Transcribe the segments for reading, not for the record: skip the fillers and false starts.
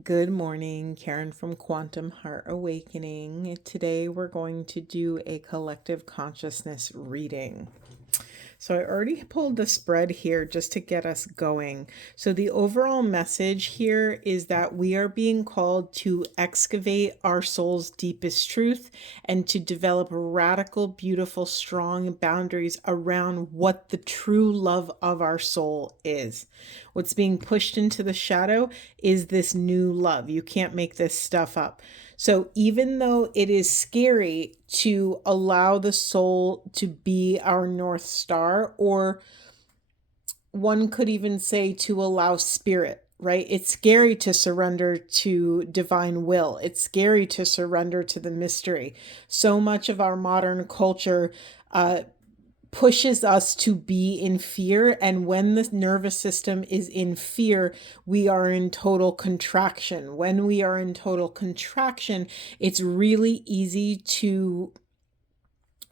Good morning, Karen from Quantum Heart Awakening. Today we're going to do a collective consciousness reading. So I already pulled the spread here just to get us going. So the overall message here is that we are being called to excavate our soul's deepest truth and to develop radical, beautiful, strong boundaries around what the true love of our soul is. What's being pushed into the shadow is this new love. You can't make this stuff up. So even though it is scary to allow the soul to be our North Star, or one could even say to allow spirit, right? It's scary to surrender to divine will. It's scary to surrender to the mystery. So much of our modern culture pushes us to be in fear. And when the nervous system is in fear, we are in total contraction. When we are in total contraction, it's really easy to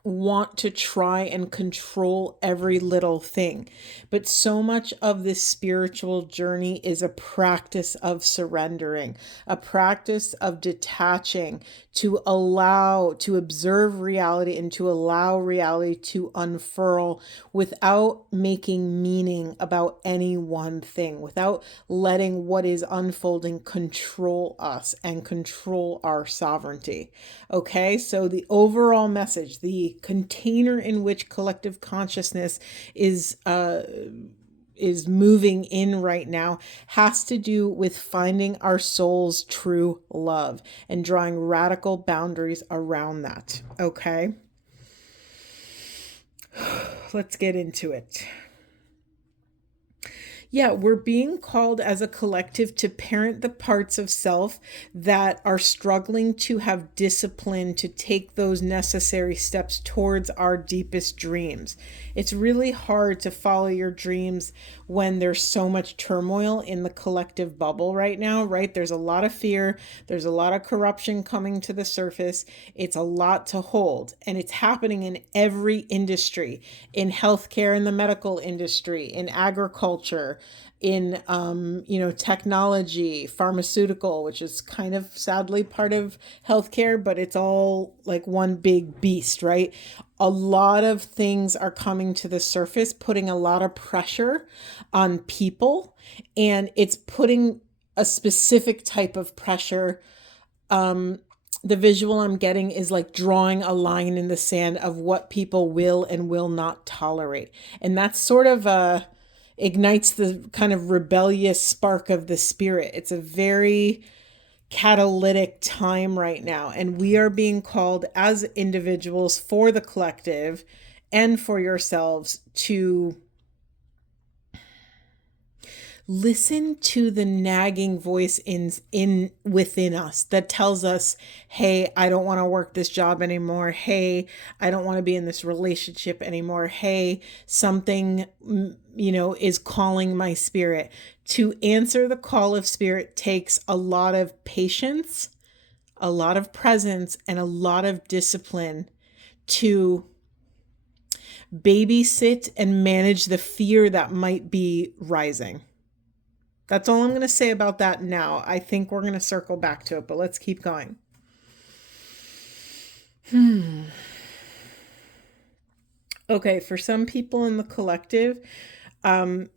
want to try and control every little thing. But so much of this spiritual journey is a practice of surrendering, a practice of detaching, to allow, to observe reality and to allow reality to unfurl without making meaning about any one thing, without letting what is unfolding control us and control our sovereignty. Okay, so the overall message, the container in which collective consciousness is moving in right now, has to do with finding our soul's true love and drawing radical boundaries around that. Okay, let's get into it. Yeah, we're being called as a collective to parent the parts of self that are struggling to have discipline to take those necessary steps towards our deepest dreams. It's really hard to follow your dreams when there's so much turmoil in the collective bubble right now, right? There's a lot of fear, there's a lot of corruption coming to the surface. It's a lot to hold, and it's happening in every industry, in healthcare, in the medical industry, in agriculture, in technology, pharmaceutical, which is kind of sadly part of healthcare, but it's all like one big beast, right? A lot of things are coming to the surface, putting a lot of pressure on people, and it's putting a specific type of pressure. The visual I'm getting is like drawing a line in the sand of what people will and will not tolerate. And that's sort of ignites the kind of rebellious spark of the spirit. It's a very catalytic time right now. And we are being called as individuals, for the collective and for yourselves, to listen to the nagging voice in within us that tells us, hey, I don't want to work this job anymore. Hey, I don't want to be in this relationship anymore. Hey, something is calling my spirit. To answer the call of spirit takes a lot of patience, a lot of presence, and a lot of discipline to babysit and manage the fear that might be rising. That's all I'm going to say about that now. I think we're going to circle back to it, but let's keep going. Okay, for some people in the collective, I'm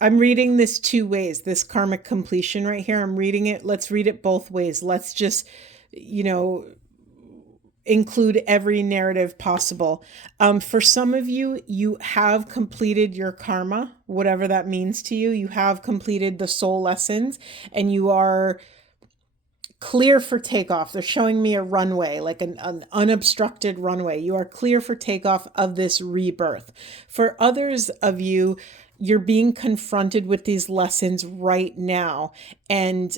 reading this two ways, this karmic completion right here. I'm reading it. Let's read it both ways. Let's just, include every narrative possible. For some of you, you have completed your karma, whatever that means to you. You have completed the soul lessons and you are clear for takeoff. They're showing me a runway, like an unobstructed runway. You are clear for takeoff of this rebirth. For others of you, you're being confronted with these lessons right now. And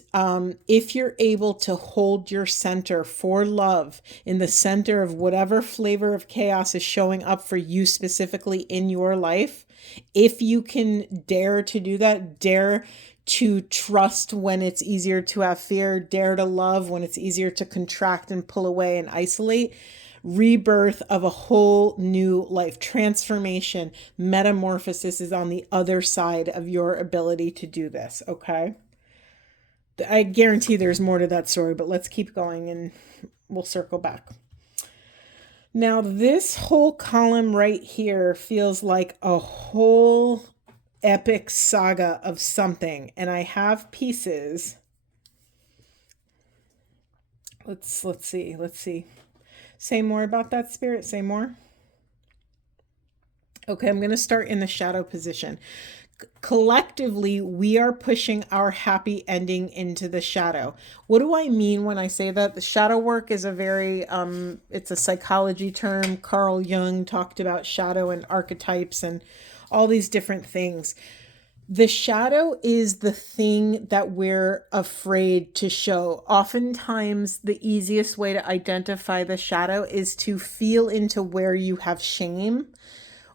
if you're able to hold your center for love in the center of whatever flavor of chaos is showing up for you specifically in your life, if you can dare to do that, dare to trust when it's easier to have fear, dare to love when it's easier to contract and pull away and isolate, rebirth of a whole new life, transformation, metamorphosis is on the other side of your ability to do this, okay? I guarantee there's more to that story, but let's keep going and we'll circle back. Now, this whole column right here feels like a whole epic saga of something, and I have pieces. Let's see. Say more about that, Spirit. Say more. Okay, I'm going to start in the shadow position. Collectively, we are pushing our happy ending into the shadow. What do I mean when I say that? The shadow work is a very, it's a psychology term. Carl Jung talked about shadow and archetypes and all these different things. The shadow is the thing that we're afraid to show. Oftentimes, the easiest way to identify the shadow is to feel into where you have shame.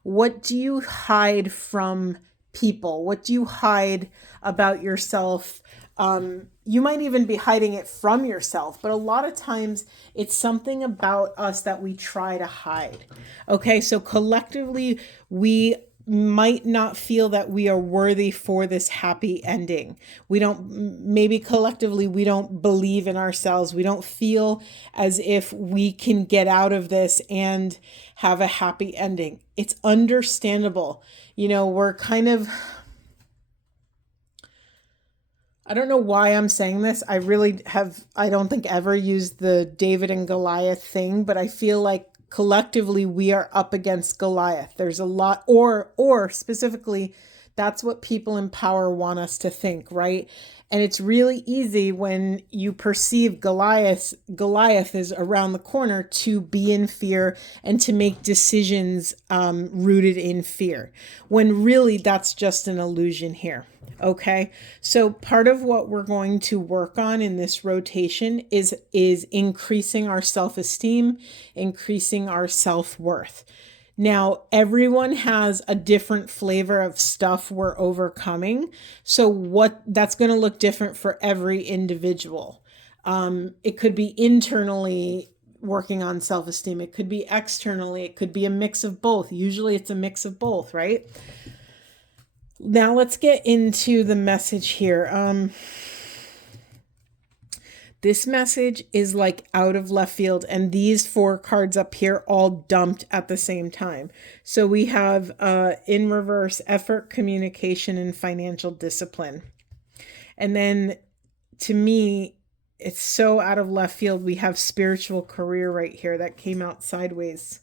What do you hide from people? What do you hide about yourself? You might even be hiding it from yourself, but a lot of times it's something about us that we try to hide. Okay, so collectively, we might not feel that we are worthy for this happy ending. Maybe collectively, we don't believe in ourselves. We don't feel as if we can get out of this and have a happy ending. It's understandable. We're kind of, I don't know why I'm saying this. I don't think ever used the David and Goliath thing, but I feel like collectively we are up against Goliath. There's a lot, or specifically, that's what people in power want us to think, right? And it's really easy when you perceive Goliath is around the corner to be in fear and to make decisions rooted in fear, when really that's just an illusion here. Okay, so part of what we're going to work on in this rotation is increasing our self-esteem, increasing our self-worth. Now, everyone has a different flavor of stuff we're overcoming. So that's going to look different for every individual. It could be internally working on self-esteem. It could be externally. It could be a mix of both. Usually it's a mix of both, right? Now let's get into the message here. This message is like out of left field, and these 4 cards up here all dumped at the same time. So we have in reverse, effort, communication, and financial discipline. And then to me, it's so out of left field. We have spiritual career right here that came out sideways.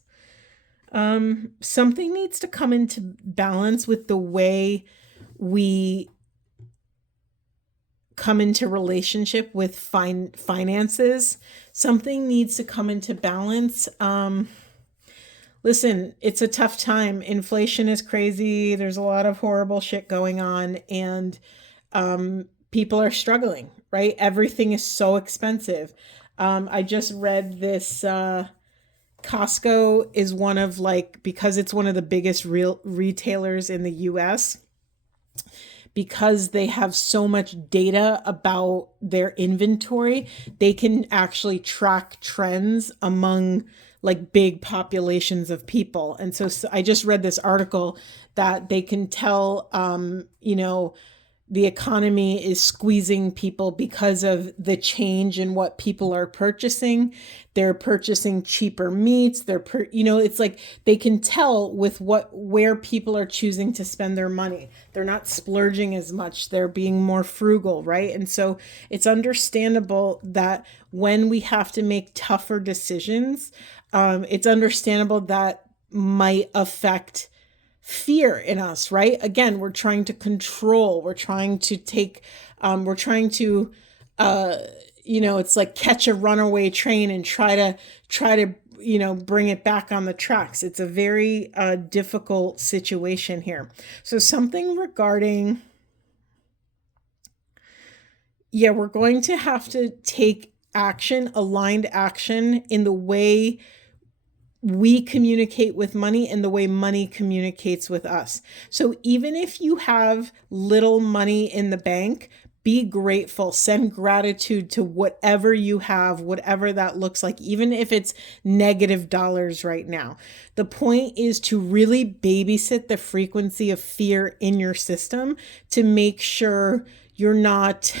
Something needs to come into balance with the way we come into relationship with finances. Something needs to come into balance. Listen, it's a tough time. Inflation is crazy. There's a lot of horrible shit going on, and people are struggling, right? Everything is so expensive. I just read this, Costco is one of because it's one of the biggest retailers in the US, because they have so much data about their inventory, they can actually track trends among big populations of people. And so I just read this article that they can tell, the economy is squeezing people because of the change in what people are purchasing. They're purchasing cheaper meats. It's like they can tell with where people are choosing to spend their money. They're not splurging as much. They're being more frugal, right? And so it's understandable that when we have to make tougher decisions, it's understandable that might affect fear in us, right? Again, we're trying to control, we're trying to take, it's like catch a runaway train and try to bring it back on the tracks. It's a very difficult situation here. So something regarding, we're going to have to take action, aligned action in the way we communicate with money and the way money communicates with us. So even if you have little money in the bank, be grateful, send gratitude to whatever you have, whatever that looks like, even if it's negative dollars right now. The point is to really babysit the frequency of fear in your system to make sure you're not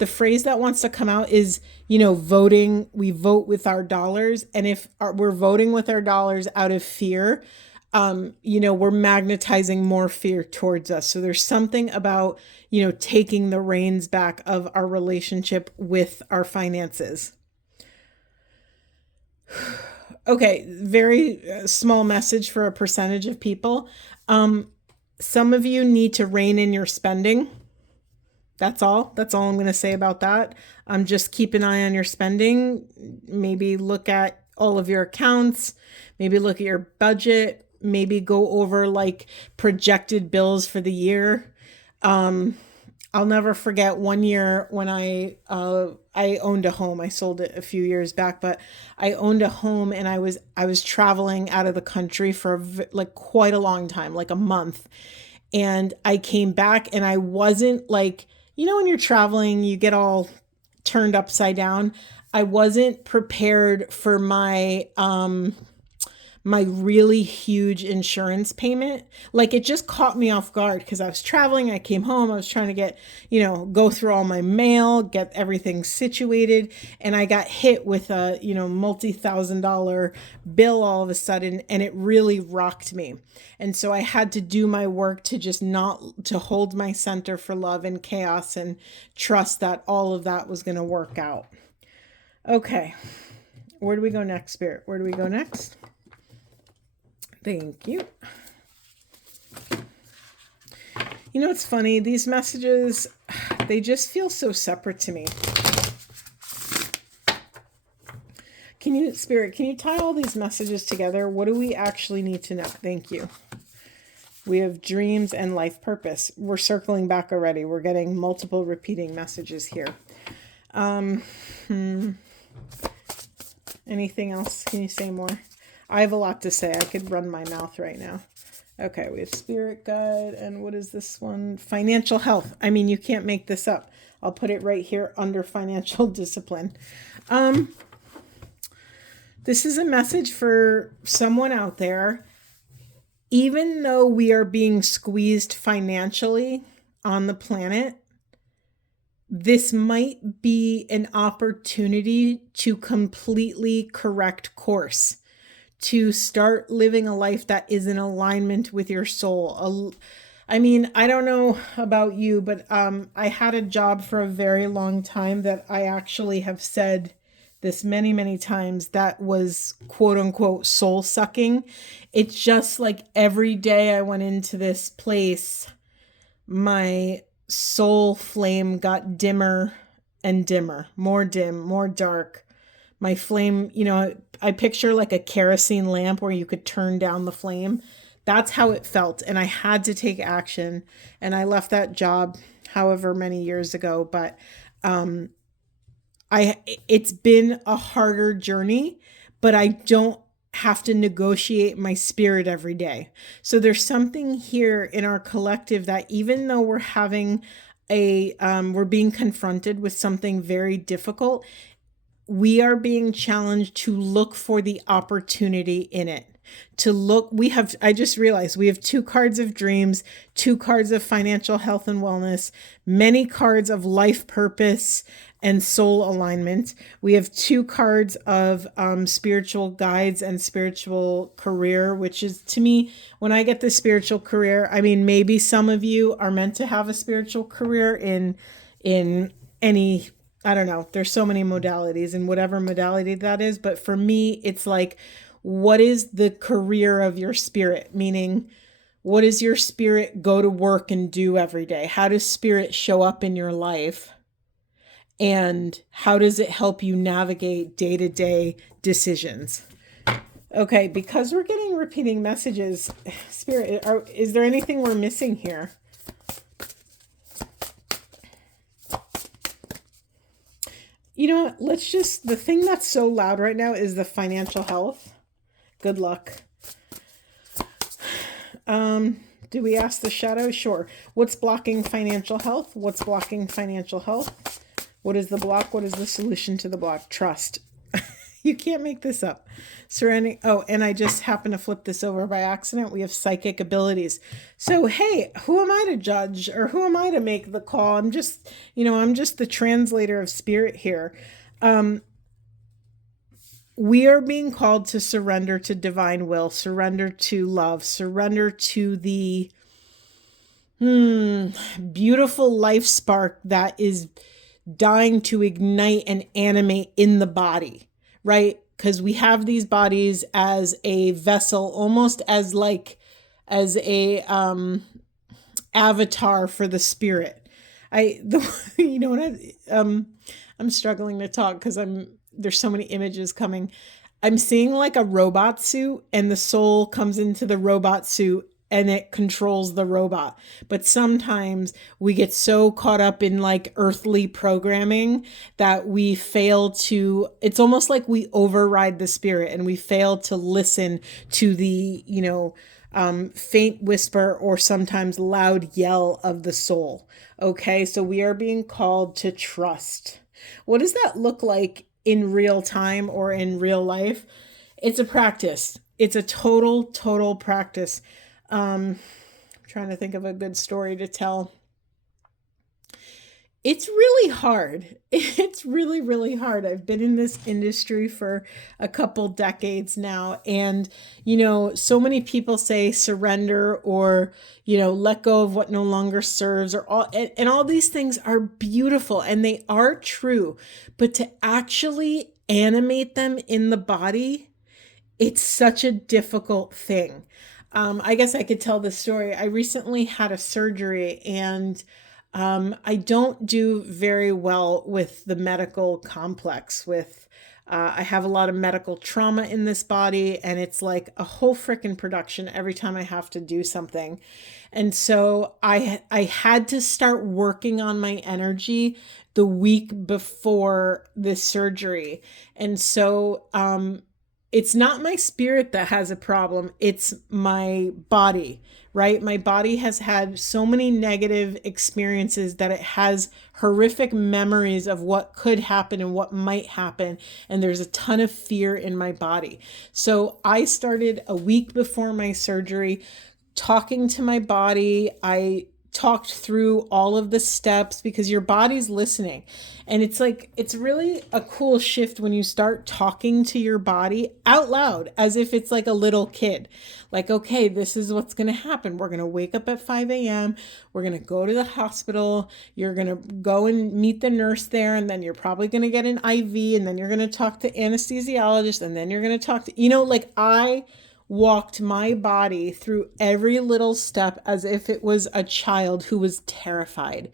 the phrase that wants to come out is, voting. We vote with our dollars. And if we're voting with our dollars out of fear, we're magnetizing more fear towards us. So there's something about, taking the reins back of our relationship with our finances. Okay, very small message for a percentage of people. Some of you need to rein in your spending. That's all I'm going to say about that. Just keep an eye on your spending. Maybe look at all of your accounts. Maybe look at your budget. Maybe go over like projected bills for the year. I'll never forget one year when I owned a home. I sold it a few years back, but I owned a home, and I was traveling out of the country for like quite a long time, like a month. And I came back, and I wasn't like, when you're traveling, you get all turned upside down. I wasn't prepared for my really huge insurance payment. Like, it just caught me off guard because I was traveling. I came home. I was trying to get, go through all my mail, get everything situated. And I got hit with a, multi-$1,000 bill all of a sudden. And it really rocked me. And so I had to do my work to just to hold my center for love and chaos and trust that all of that was going to work out. Okay. Where do we go next, Spirit? Where do we go next? Thank you. It's funny. These messages, they just feel so separate to me. Spirit, can you tie all these messages together? What do we actually need to know? Thank you. We have dreams and life purpose. We're circling back already. We're getting multiple repeating messages here. Anything else? Can you say more? I have a lot to say. I could run my mouth right now. Okay, we have spirit guide. And what is this one? Financial health. I mean, you can't make this up. I'll put it right here under financial discipline. This is a message for someone out there. Even though we are being squeezed financially on the planet, this might be an opportunity to completely correct course, to start living a life that is in alignment with your soul. I mean, I don't know about you, but I had a job for a very long time that I actually have said this many, many times that was quote unquote soul sucking. It's just like every day I went into this place, my soul flame got dimmer and dimmer, more dim, more dark. My flame, I picture like a kerosene lamp where you could turn down the flame. That's how it felt. And I had to take action. And I left that job however many years ago. But it's been a harder journey, but I don't have to negotiate my spirit every day. So there's something here in our collective that even though we're having we're being confronted with something very difficult, we are being challenged to look for the opportunity in it. I just realized we have 2 cards of dreams, 2 cards of financial health and wellness, many cards of life purpose and soul alignment. We have 2 cards of spiritual guides and spiritual career, which is, to me, when I get the spiritual career, I mean, maybe some of you are meant to have a spiritual career in any, I don't know, there's so many modalities in whatever modality that is. But for me, it's like, what is the career of your spirit? Meaning, what does your spirit go to work and do every day? How does spirit show up in your life? And how does it help you navigate day-to-day decisions? Okay, because we're getting repeating messages, Spirit, is there anything we're missing here? You know what? The thing that's so loud right now is the financial health. Good luck. Do we ask the shadow? Sure. What's blocking financial health? What's blocking financial health? What is the block? What is the solution to the block? Trust. You can't make this up. Surrendering. Oh, and I just happened to flip this over by accident. We have psychic abilities. So, hey, who am I to judge, or who am I to make the call? I'm just, I'm just the translator of spirit here. We are being called to surrender to divine will, surrender to love, surrender to the beautiful life spark that is dying to ignite and animate in the body, right? Because we have these bodies as a vessel, almost as a avatar for the spirit. I'm struggling to talk because there's so many images coming. I'm seeing like a robot suit, and the soul comes into the robot suit and it controls the robot. But sometimes we get so caught up in like earthly programming that we fail to, it's almost like we override the spirit and we fail to listen to the, faint whisper or sometimes loud yell of the soul. Okay, so we are being called to trust. What does that look like in real time or in real life? It's a practice. It's a total practice. I'm trying to think of a good story to tell. It's really hard. It's really hard. I've been in this industry for a couple decades now. And, so many people say surrender or, let go of what no longer serves, or all these things are beautiful and they are true. But to actually animate them in the body, it's such a difficult thing. I guess I could tell the story. I recently had a surgery, and I don't do very well with the medical complex. I have a lot of medical trauma in this body, and it's like a whole freaking production every time I have to do something. And so I had to start working on my energy the week before this surgery. And so it's not my spirit that has a problem. It's my body, right? My body has had so many negative experiences that it has horrific memories of what could happen and what might happen. And there's a ton of fear in my body. So I started a week before my surgery talking to my body. I talked through all of the steps because your body's listening. And it's really a cool shift when you start talking to your body out loud, as if it's like a little kid. Like, okay, this is what's going to happen. We're going to wake up at 5 a.m. We're going to go to the hospital. You're going to go and meet the nurse there. And then you're probably going to get an IV. And then you're going to talk to anesthesiologist. And then you're going to talk to, I walked my body through every little step as if it was a child who was terrified.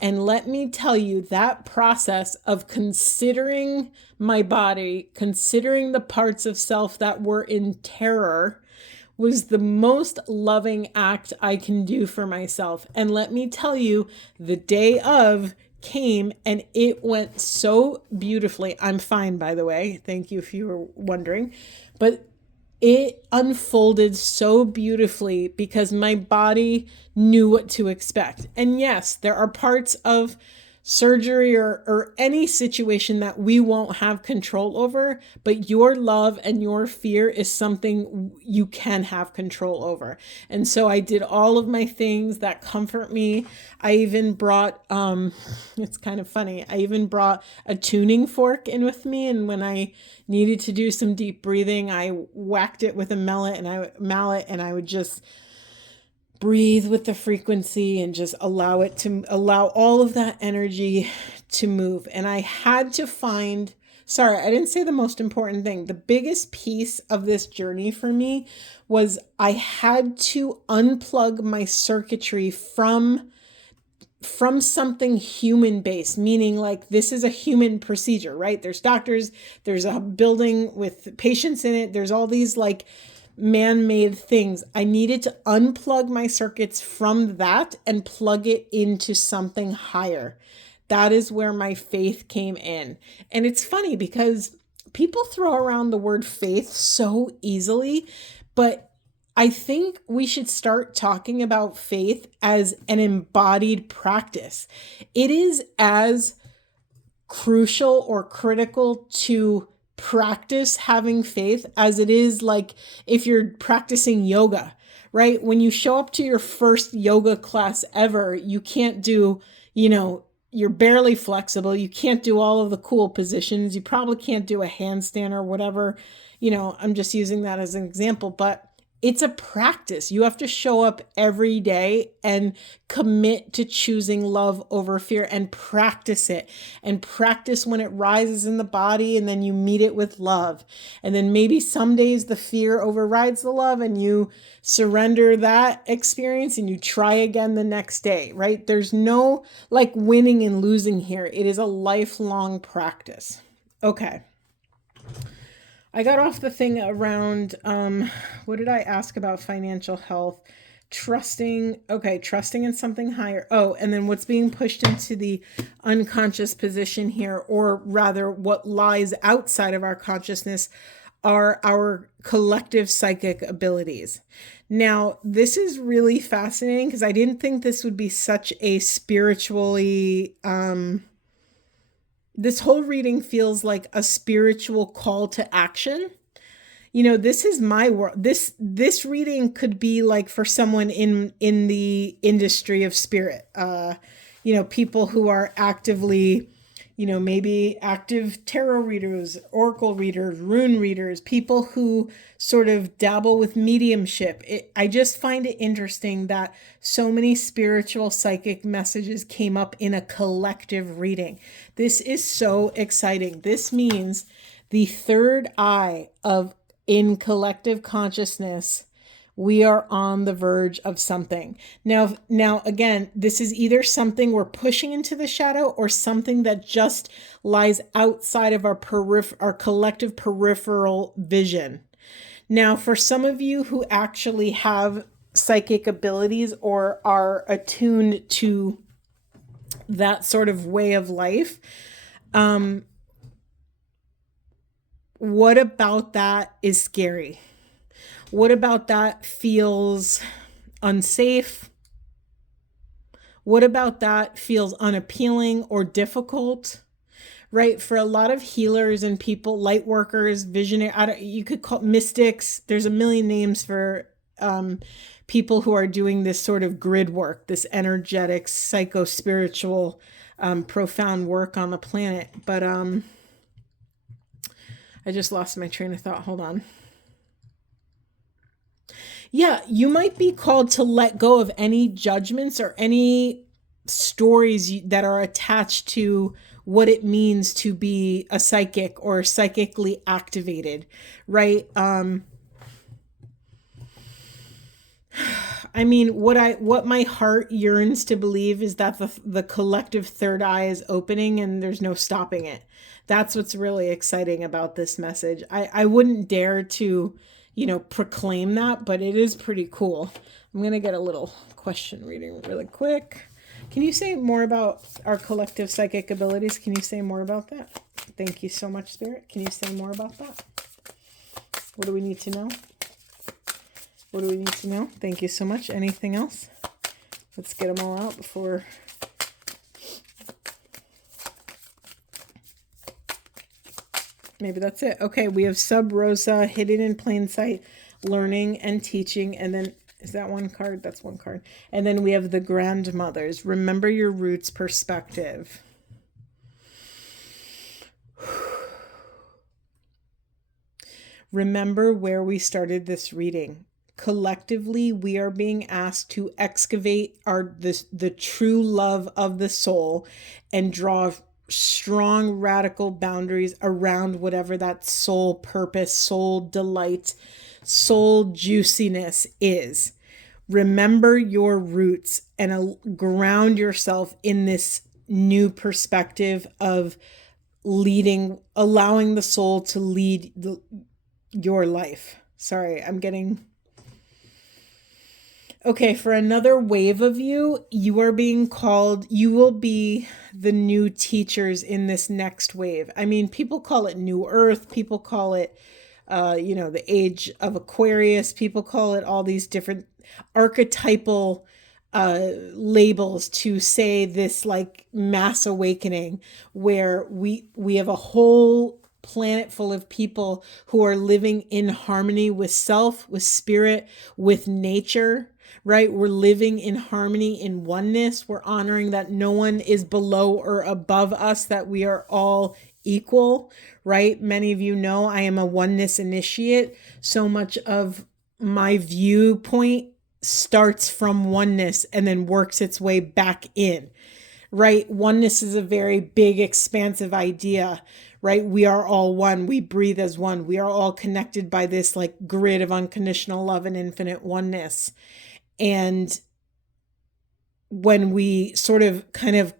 And let me tell you, that process of considering my body, considering the parts of self that were in terror, was the most loving act I can do for myself. And let me tell you, the day of came and it went so beautifully. I'm fine, by the way. Thank you if you were wondering. But it unfolded so beautifully because my body knew what to expect. And yes, there are parts of surgery or any situation that we won't have control over, but your love and your fear is something you can have control over. And so I did all of my things that comfort me. I even brought, it's kind of funny, I even brought a tuning fork in with me. And when I needed to do some deep breathing, I whacked it with a mallet and I would just breathe with the frequency and just allow all of that energy to move. And I had to find, I didn't say the most important thing. The biggest piece of this journey for me was I had to unplug my circuitry from something human based, meaning like this is a human procedure, right? There's doctors, there's a building with patients in it. There's all these like man-made things. I needed to unplug my circuits from that and plug it into something higher. That is where my faith came in. And it's funny because people throw around the word faith so easily, but I think we should start talking about faith as an embodied practice. It is as crucial or critical to practice having faith as it is like if you're practicing yoga, right? When you show up to your first yoga class ever, you can't do, you're barely flexible. You can't do all of the cool positions. You probably can't do a handstand or whatever. I'm just using that as an example, but it's a practice. You have to show up every day and commit to choosing love over fear and practice it, and practice when it rises in the body, and then you meet it with love. And then maybe some days the fear overrides the love and you surrender that experience and you try again the next day, right? There's no like winning and losing here. It is a lifelong practice. Okay. I got off the thing around, what did I ask about financial health? Trusting in something higher. Oh, and then what's being pushed into the unconscious position here, or rather what lies outside of our consciousness, are our collective psychic abilities. Now, this is really fascinating because I didn't think this would be such a spiritually, this whole reading feels like a spiritual call to action. This is my world. This reading could be like for someone in the industry of spirit. People who are actively, maybe active tarot readers, oracle readers, rune readers, people who sort of dabble with mediumship. I just find it interesting that so many spiritual psychic messages came up in a collective reading. This is so exciting. This means the third eye in collective consciousness, we are on the verge of something. Now, again, this is either something we're pushing into the shadow or something that just lies outside of our collective peripheral vision. Now, for some of you who actually have psychic abilities or are attuned to that sort of way of life, what about that is scary? What about that feels unsafe? What about that feels unappealing or difficult? Right? For a lot of healers and people, light workers, visionary, you could call mystics. There's a million names for people who are doing this sort of grid work, this energetic, psycho-spiritual, profound work on the planet. But I just lost my train of thought. Hold on. Yeah, you might be called to let go of any judgments or any stories that are attached to what it means to be a psychic or psychically activated, right? I mean, what my heart yearns to believe is that the collective third eye is opening and there's no stopping it. That's what's really exciting about this message. I wouldn't dare to, proclaim that, but it is pretty cool. I'm going to get a little question reading really quick. Can you say more about our collective psychic abilities? Can you say more about that? Thank you so much, Spirit. Can you say more about that? What do we need to know? What do we need to know? Thank you so much. Anything else? Let's get them all out before... Maybe that's it. Okay, we have Sub Rosa, Hidden in Plain Sight, Learning and Teaching, and then, is that one card? That's one card. And then we have the Grandmothers, Remember Your Roots Perspective. Remember where we started this reading. Collectively, we are being asked to excavate the true love of the soul and draw strong, radical boundaries around whatever that soul purpose, soul delight, soul juiciness is. Remember your roots and ground yourself in this new perspective of allowing the soul to lead your life. Sorry, I'm getting... Okay, for another wave of you, you are being called, you will be the new teachers in this next wave. I mean, people call it New Earth, people call it, the age of Aquarius, people call it all these different archetypal labels to say this like mass awakening where we have a whole planet full of people who are living in harmony with self, with spirit, with nature, right? We're living in harmony, in oneness. We're honoring that no one is below or above us, that we are all equal, right? Many of you know I am a oneness initiate. So much of my viewpoint starts from oneness and then works its way back in, right? Oneness is a very big, expansive idea, right? We are all one. We breathe as one. We are all connected by this like grid of unconditional love and infinite oneness. And when we sort of kind of,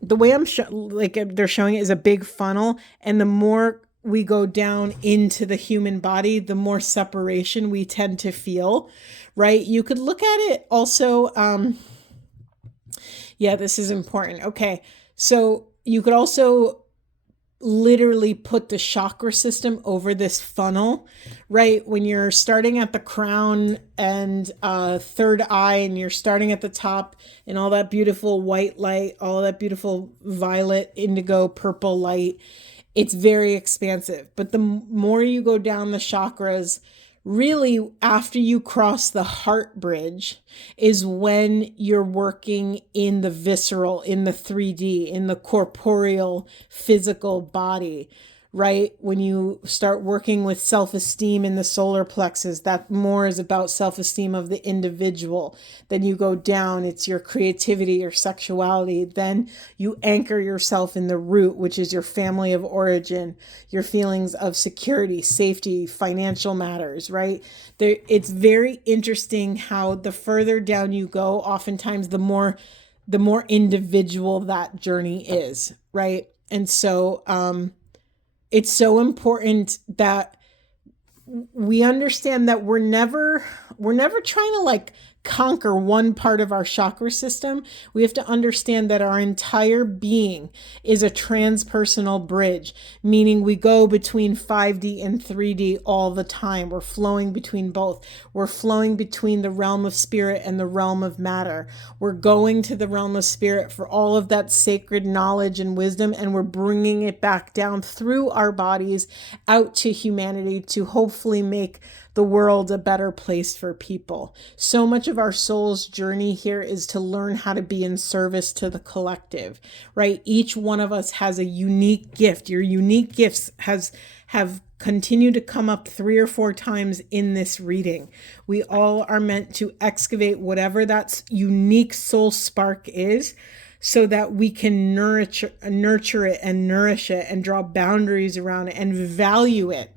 the way I'm like they're showing it is a big funnel, and the more we go down into the human body, the more separation we tend to feel, right? You could look at it also. Yeah, this is important. Okay. So you could also literally put the chakra system over this funnel, right? When you're starting at the crown and third eye, and you're starting at the top, and all that beautiful white light, all that beautiful violet, indigo, purple light, it's very expansive. But the more you go down the chakras, really after you cross the heart bridge is when you're working in the visceral, in the 3D, in the corporeal, physical body, right? When you start working with self-esteem in the solar plexus, that more is about self-esteem of the individual. Then you go down, it's your creativity, your sexuality. Then you anchor yourself in the root, which is your family of origin, your feelings of security, safety, financial matters, right? It's very interesting how the further down you go, oftentimes the more individual that journey is, right? And so, it's so important that we understand that we're never trying to like conquer one part of our chakra system. We have to understand that our entire being is a transpersonal bridge, meaning we go between 5D and 3D all the time. We're flowing between both. We're flowing between the realm of spirit and the realm of matter. We're going to the realm of spirit for all of that sacred knowledge and wisdom, and we're bringing it back down through our bodies out to humanity to hopefully make the world a better place for people. So much of our soul's journey here is to learn how to be in service to the collective, right? Each one of us has a unique gift. Your unique gifts have continued to come up 3 or 4 times in this reading. We all are meant to excavate whatever that unique soul spark is, so that we can nurture it and nourish it and draw boundaries around it and value it.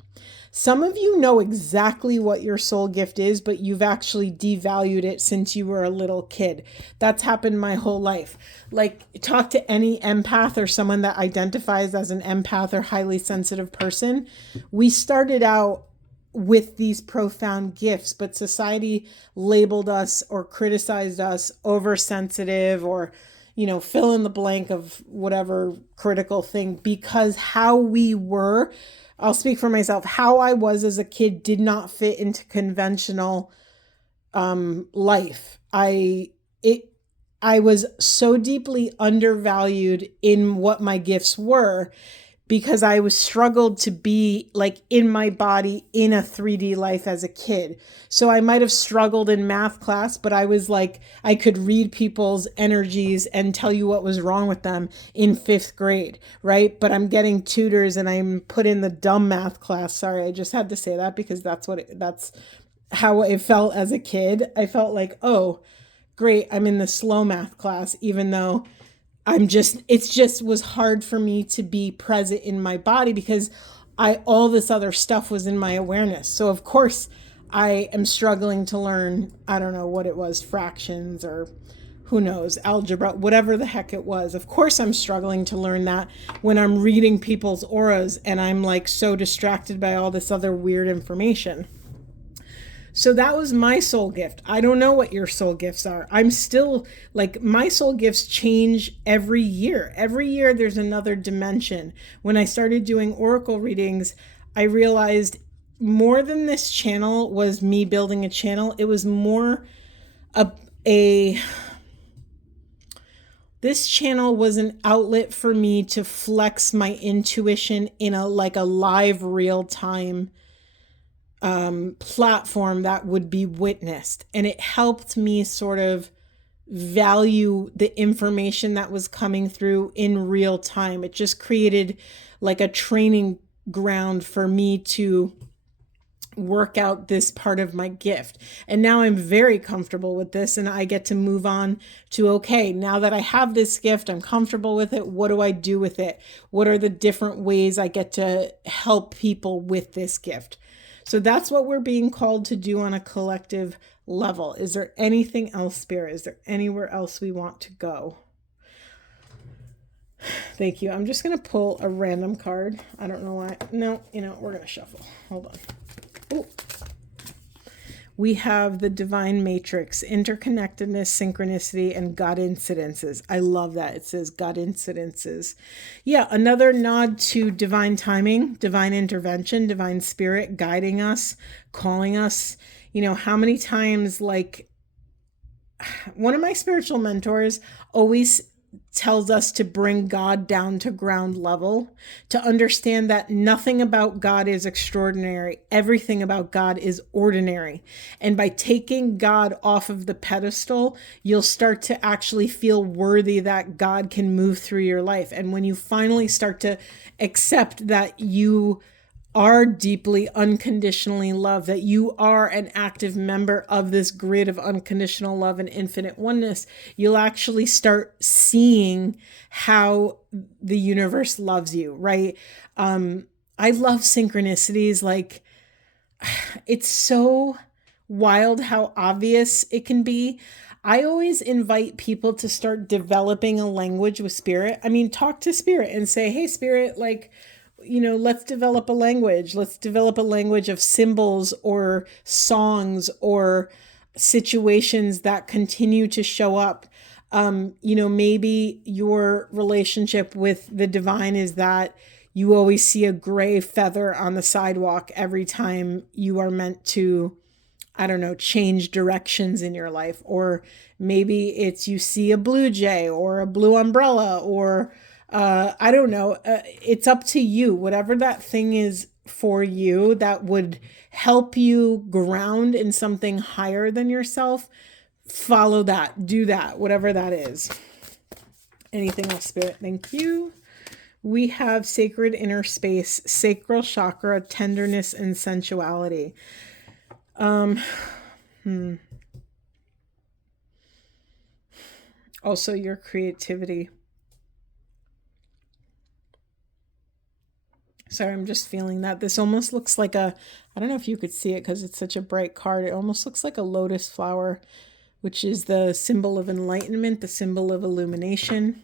Some of you know exactly what your soul gift is, but you've actually devalued it since you were a little kid. That's happened my whole life. Like, talk to any empath or someone that identifies as an empath or highly sensitive person. We started out with these profound gifts, but society labeled us or criticized us oversensitive, or fill in the blank of whatever critical thing, because how we were, I'll speak for myself, how I was as a kid did not fit into conventional life. I was so deeply undervalued in what my gifts were, because I was struggled to be like in my body in a 3D life as a kid. So I might have struggled in math class, but I was like, I could read people's energies and tell you what was wrong with them in 5th grade, right? But I'm getting tutors and I'm put in the dumb math class. Sorry, I just had to say that because that's how it felt as a kid. I felt like, oh, great, I'm in the slow math class, even though it just was hard for me to be present in my body because all this other stuff was in my awareness. So of course I am struggling to learn, I don't know what it was, fractions or who knows, algebra, whatever the heck it was. Of course I'm struggling to learn that when I'm reading people's auras and I'm like so distracted by all this other weird information. So that was my soul gift. I don't know what your soul gifts are. I'm still like, my soul gifts change every year. Every year there's another dimension. When I started doing oracle readings, I realized more than this channel was me building a channel. It was more this This channel was an outlet for me to flex my intuition in a live real time platform that would be witnessed. And it helped me sort of value the information that was coming through in real time. It just created like a training ground for me to work out this part of my gift. And now I'm very comfortable with this, and I get to move on to, okay, now that I have this gift, I'm comfortable with it. What do I do with it? What are the different ways I get to help people with this gift? So that's what we're being called to do on a collective level. Is there anything else, Spirit? Is there anywhere else we want to go? Thank you. I'm just going to pull a random card. I don't know why. No, we're going to shuffle. Hold on. Ooh. We have the Divine Matrix, interconnectedness, synchronicity, and God incidences. I love that. It says God incidences. Yeah, another nod to divine timing, divine intervention, divine spirit guiding us, calling us. How many times, like, one of my spiritual mentors always tells us to bring God down to ground level, to understand that nothing about God is extraordinary. Everything about God is ordinary. And by taking God off of the pedestal, you'll start to actually feel worthy that God can move through your life. And when you finally start to accept that you are deeply unconditionally loved, that you are an active member of this grid of unconditional love and infinite oneness, you'll actually start seeing how the universe loves you, right? I love synchronicities. Like, it's so wild how obvious it can be. I always invite people to start developing a language with Spirit. I mean, talk to Spirit and say, hey, Spirit, like, let's develop a language. Let's develop a language of symbols or songs or situations that continue to show up. Maybe your relationship with the divine is that you always see a gray feather on the sidewalk every time you are meant to, I don't know, change directions in your life. Or maybe it's you see a blue jay or a blue umbrella, or I don't know. It's up to you. Whatever that thing is for you that would help you ground in something higher than yourself, follow that. Do that, whatever that is. Anything else, Spirit? Thank you. We have sacred inner space, sacral chakra, tenderness, and sensuality. Also, your creativity. Sorry, I'm just feeling that. This almost looks like I don't know if you could see it because it's such a bright card. It almost looks like a lotus flower, which is the symbol of enlightenment, the symbol of illumination.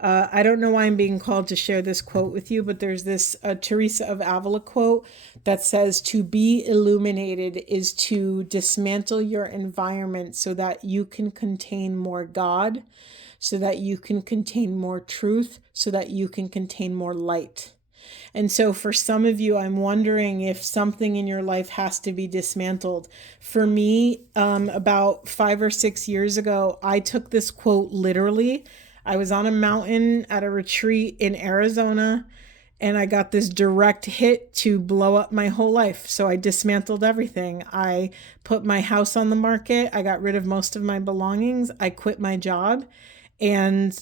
I don't know why I'm being called to share this quote with you, but there's this Teresa of Avila quote that says, to be illuminated is to dismantle your environment so that you can contain more God, so that you can contain more truth, so that you can contain more light. And so for some of you, I'm wondering if something in your life has to be dismantled. For me, about 5 or 6 years ago, I took this quote literally. I was on a mountain at a retreat in Arizona, and I got this direct hit to blow up my whole life. So I dismantled everything. I put my house on the market. I got rid of most of my belongings. I quit my job, and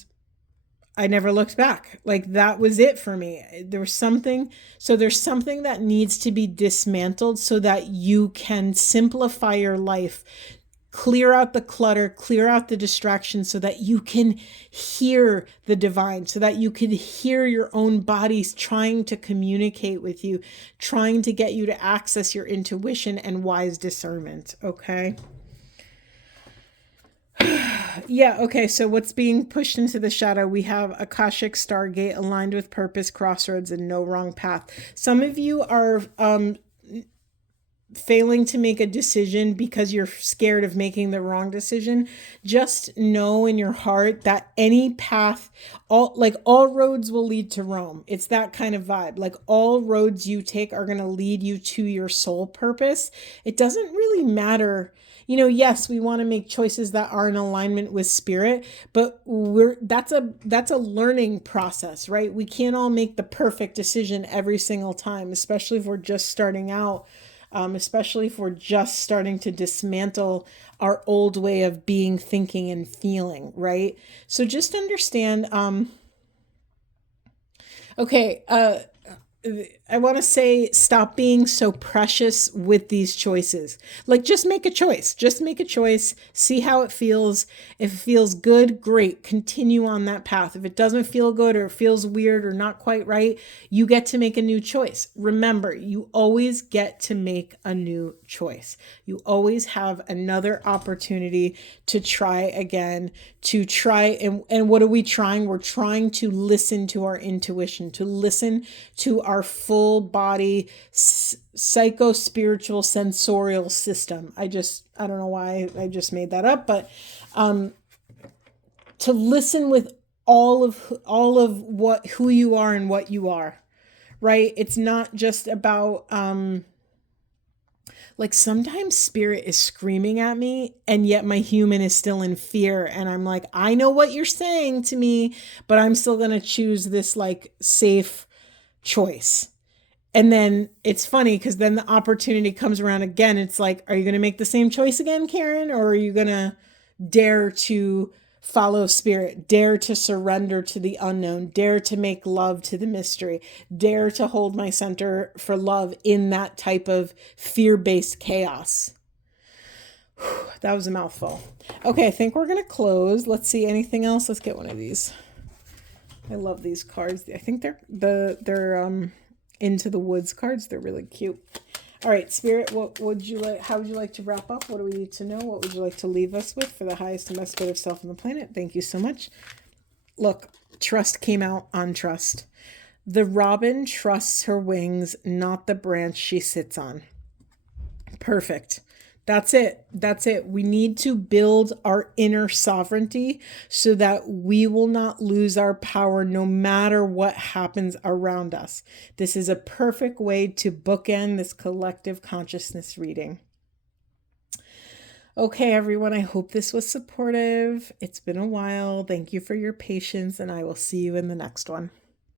I never looked back. Like, that was it for me. There's something that needs to be dismantled so that you can simplify your life, clear out the clutter, clear out the distractions so that you can hear the divine, so that you can hear your own bodies trying to communicate with you, trying to get you to access your intuition and wise discernment. Okay. Yeah, okay, so what's being pushed into the shadow? We have Akashic Stargate, aligned with purpose, crossroads, and no wrong path. Some of you are failing to make a decision because you're scared of making the wrong decision. Just know in your heart that any path, all roads will lead to Rome. It's that kind of vibe. Like, all roads you take are going to lead you to your soul purpose. It doesn't really matter. yes, we want to make choices that are in alignment with spirit, but that's a learning process, right? We can't all make the perfect decision every single time, especially if we're just starting out, especially if we're just starting to dismantle our old way of being, thinking, and feeling, right? So just understand, okay, I want to say stop being so precious with these choices. Like, just make a choice. Just make a choice. See how it feels. If it feels good, great. Continue on that path. If it doesn't feel good or it feels weird or not quite right, you get to make a new choice. Remember, you always get to make a new choice. You always have another opportunity to try again, to try. And what are we trying? We're trying to listen to our intuition, to listen to our full body psycho spiritual sensorial system. I don't know why I just made that up, but to listen with all of who you are and what you are, right? It's not just about like, sometimes spirit is screaming at me and yet my human is still in fear, and I'm like, I know what you're saying to me, but I'm still going to choose this like safe choice. And then it's funny because then the opportunity comes around again. It's like, are you going to make the same choice again, Karen? Or are you going to dare to follow spirit, dare to surrender to the unknown, dare to make love to the mystery, dare to hold my center for love in that type of fear-based chaos? That was a mouthful. Okay, I think we're going to close. Let's see, anything else? Let's get one of these. I love these cards. I think they're Into the Woods cards. They're really cute. All right, Spirit, what would you like? How would you like to wrap up? What do we need to know? What would you like to leave us with for the highest and best good of self on the planet? Thank you so much. Look, trust came out on trust. The robin trusts her wings, not the branch she sits on. Perfect. That's it. That's it. We need to build our inner sovereignty so that we will not lose our power no matter what happens around us. This is a perfect way to bookend this collective consciousness reading. Okay, everyone, I hope this was supportive. It's been a while. Thank you for your patience, and I will see you in the next one.